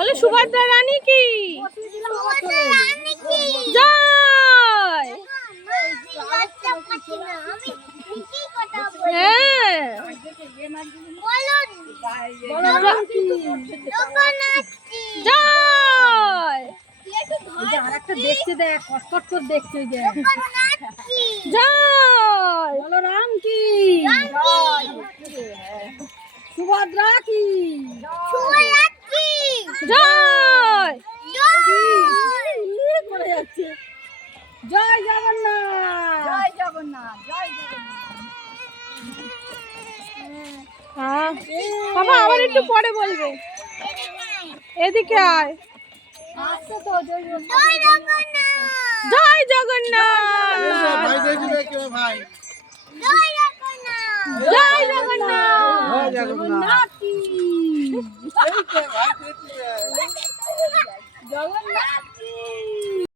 বলে সুভদ্রা রানী কি জয়। হ্যাঁ জয়। আরেকটা দেখছে, দেখ কটকট করে দেখছে যে জয়। বলরাম কি সুভদ্রা কি জয়। করে যাচ্ছে। জয় জগন্নাথ, জয় জগন্নাথ, জয় জগন্নাথ। হ্যাঁ বাবা আবার একটু পরে বলবে। এদিকে আয়। জয় জগন্নাথ, জয় জগন্নাথ, জগন্নাথ কি জগন্নাথ কি